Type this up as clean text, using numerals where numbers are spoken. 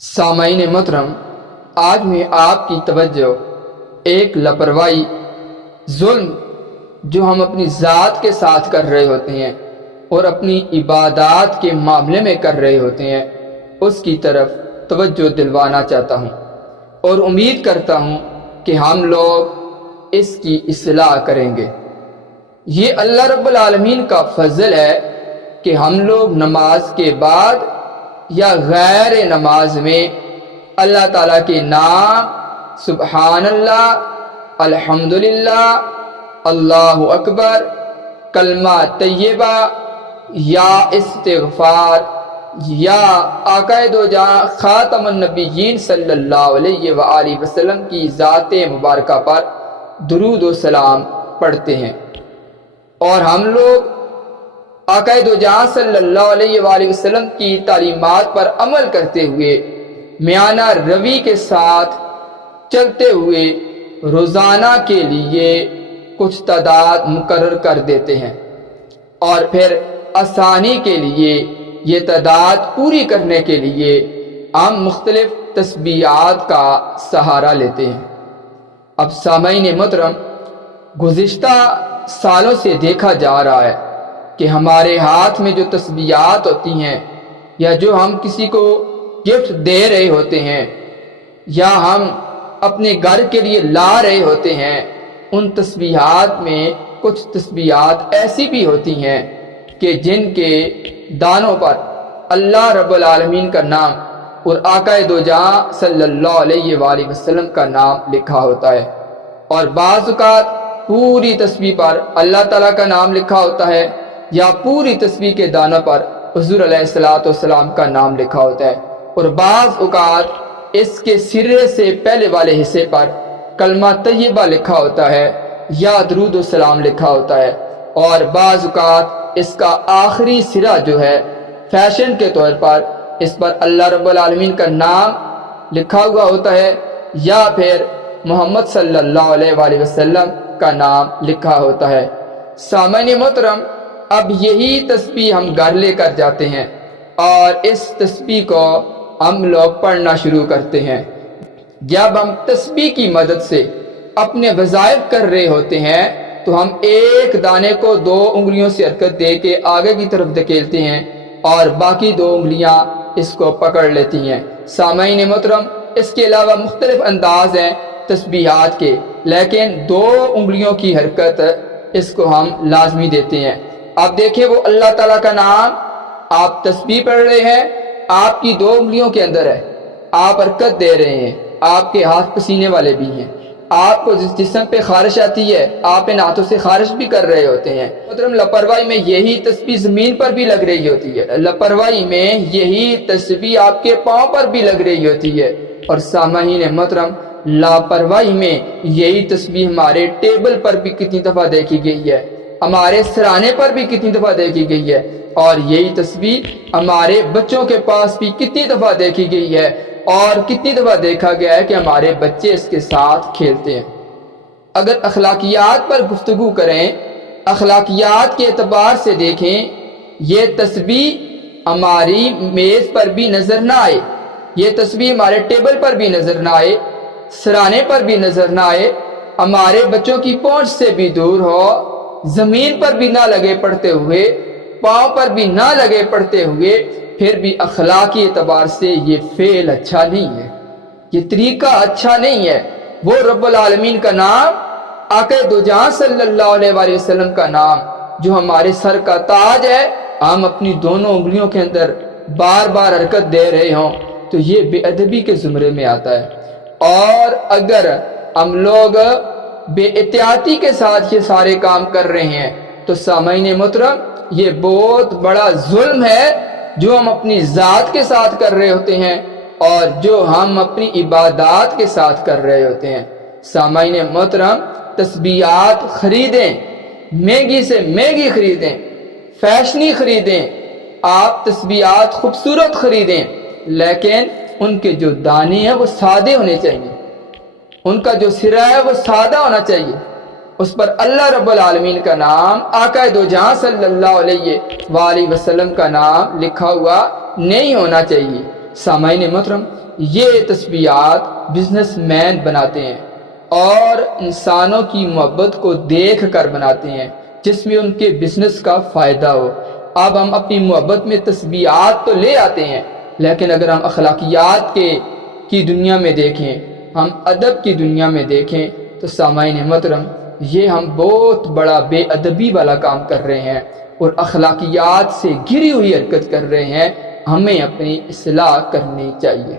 سامعین محترم، آج میں آپ کی توجہ ایک لاپرواہی، ظلم جو ہم اپنی ذات کے ساتھ کر رہے ہوتے ہیں اور اپنی عبادات کے معاملے میں کر رہے ہوتے ہیں اس کی طرف توجہ دلوانا چاہتا ہوں، اور امید کرتا ہوں کہ ہم لوگ اس کی اصلاح کریں گے۔ یہ اللہ رب العالمین کا فضل ہے کہ ہم لوگ نماز کے بعد یا غیر نماز میں اللہ تعالیٰ کے نام سبحان اللہ، الحمدللہ، اللہ اکبر، کلمہ طیبہ یا استغفار یا آقا دو جہاں خاتم النبیین صلی اللہ علیہ وآلہ وسلم کی ذات مبارکہ پر درود و سلام پڑھتے ہیں، اور ہم لوگ آقا دو جہاں صلی اللہ علیہ وآلہ وسلم کی تعلیمات پر عمل کرتے ہوئے میانہ روی کے ساتھ چلتے ہوئے روزانہ کے لیے کچھ تعداد مقرر کر دیتے ہیں، اور پھر آسانی کے لیے یہ تعداد پوری کرنے کے لیے ہم مختلف تسبیحات کا سہارا لیتے ہیں۔ اب سامعین محترم، گزشتہ سالوں سے دیکھا جا رہا ہے کہ ہمارے ہاتھ میں جو تسبیحات ہوتی ہیں یا جو ہم کسی کو گفٹ دے رہے ہوتے ہیں یا ہم اپنے گھر کے لیے لا رہے ہوتے ہیں، ان تسبیحات میں کچھ تسبیحات ایسی بھی ہوتی ہیں کہ جن کے دانوں پر اللہ رب العالمین کا نام اور آقا دو جہاں صلی اللہ علیہ وآلہ وسلم کا نام لکھا ہوتا ہے، اور بعض اوقات پوری تسبیح پر اللہ تعالیٰ کا نام لکھا ہوتا ہے یا پوری تسبیح کے دانوں پر حضور علیہ الصلوۃ والسلام کا نام لکھا ہوتا ہے، اور بعض اوقات اس کے سرے سے پہلے والے حصے پر کلمہ طیبہ لکھا ہوتا ہے یا درود و سلام لکھا ہوتا ہے، اور بعض اوقات اس کا آخری سرا جو ہے فیشن کے طور پر اس پر اللہ رب العالمین کا نام لکھا ہوا ہوتا ہے یا پھر محمد صلی اللہ علیہ وآلہ وسلم کا نام لکھا ہوتا ہے۔ سامعین محترم، اب یہی تسبیح ہم گھر لے کر جاتے ہیں اور اس تسبیح کو ہم لوگ پڑھنا شروع کرتے ہیں۔ جب ہم تسبیح کی مدد سے اپنے وظائف کر رہے ہوتے ہیں تو ہم ایک دانے کو 2 انگلیوں سے حرکت دے کے آگے کی طرف دھکیلتے ہیں اور باقی 2 انگلیاں اس کو پکڑ لیتی ہیں۔ سامعین محترم، اس کے علاوہ مختلف انداز ہیں تسبیحات کے، لیکن 2 انگلیوں کی حرکت اس کو ہم لازمی دیتے ہیں۔ آپ دیکھیں، وہ اللہ تعالیٰ کا نام آپ تسبیح پڑھ رہے ہیں، آپ کی 2 انگلیوں کے اندر ہے، آپ حرکت دے رہے ہیں، آپ کے ہاتھ پسینے والے بھی ہیں، آپ کو جس جسم پہ خارش آتی ہے آپ ان ہاتھوں سے خارش بھی کر رہے ہوتے ہیں۔ محترم، لاپرواہی میں یہی تسبیح زمین پر بھی لگ رہی ہوتی ہے، لاپرواہی میں یہی تسبیح آپ کے پاؤں پر بھی لگ رہی ہوتی ہے، اور سامعین محترم، لاپرواہی میں یہی تسبیح ہمارے ٹیبل پر بھی کتنی دفعہ دیکھی گئی ہے، ہمارے سرانے پر بھی کتنی دفعہ دیکھی گئی ہے، اور یہی تسبیح ہمارے بچوں کے پاس بھی کتنی دفعہ دیکھی گئی ہے، اور کتنی دفعہ دیکھا گیا ہے کہ ہمارے بچے اس کے ساتھ کھیلتے ہیں۔ اگر اخلاقیات پر گفتگو کریں، اخلاقیات کے اعتبار سے دیکھیں، یہ تسبیح ہماری میز پر بھی نظر نہ آئے، یہ تسبیح ہمارے ٹیبل پر بھی نظر نہ آئے، سرانے پر بھی نظر نہ آئے، ہمارے بچوں کی پہنچ سے بھی دور ہو، زمین پر بھی نہ لگے پڑتے ہوئے، پاؤں پر بھی نہ لگے پڑتے ہوئے، پھر بھی اخلاقی اعتبار سے یہ فعل اچھا نہیں ہے، یہ طریقہ اچھا نہیں ہے۔ وہ رب العالمین کا نام، آقا دو جہاں صلی اللہ علیہ وآلہ وسلم کا نام جو ہمارے سر کا تاج ہے، ہم اپنی دونوں انگلیوں کے اندر بار بار حرکت دے رہے ہوں تو یہ بے ادبی کے زمرے میں آتا ہے۔ اور اگر ہم لوگ بے احتیاطی کے ساتھ یہ سارے کام کر رہے ہیں تو سامعین محترم، یہ بہت بڑا ظلم ہے جو ہم اپنی ذات کے ساتھ کر رہے ہوتے ہیں اور جو ہم اپنی عبادات کے ساتھ کر رہے ہوتے ہیں۔ سامعین محترم، تسبیحات خریدیں، مہنگی سے مہنگی خریدیں، فیشنی خریدیں، آپ تسبیحات خوبصورت خریدیں، لیکن ان کے جو دانے ہیں وہ سادے ہونے چاہیے، ان کا جو سرا ہے وہ سادہ ہونا چاہیے، اس پر اللہ رب العالمین کا نام، آقا دو جہاں صلی اللہ علیہ وآلہ وسلم کا نام لکھا ہوا نہیں ہونا چاہیے۔ سامعین محترم، یہ تسبیحات بزنس مین بناتے ہیں اور انسانوں کی محبت کو دیکھ کر بناتے ہیں جس میں ان کے بزنس کا فائدہ ہو۔ اب ہم اپنی محبت میں تسبیحات تو لے آتے ہیں، لیکن اگر ہم اخلاقیات کی دنیا میں دیکھیں، ہم ادب کی دنیا میں دیکھیں تو سامعین محترم، یہ ہم بہت بڑا بے ادبی والا کام کر رہے ہیں اور اخلاقیات سے گری ہوئی حرکت کر رہے ہیں۔ ہمیں اپنی اصلاح کرنی چاہیے۔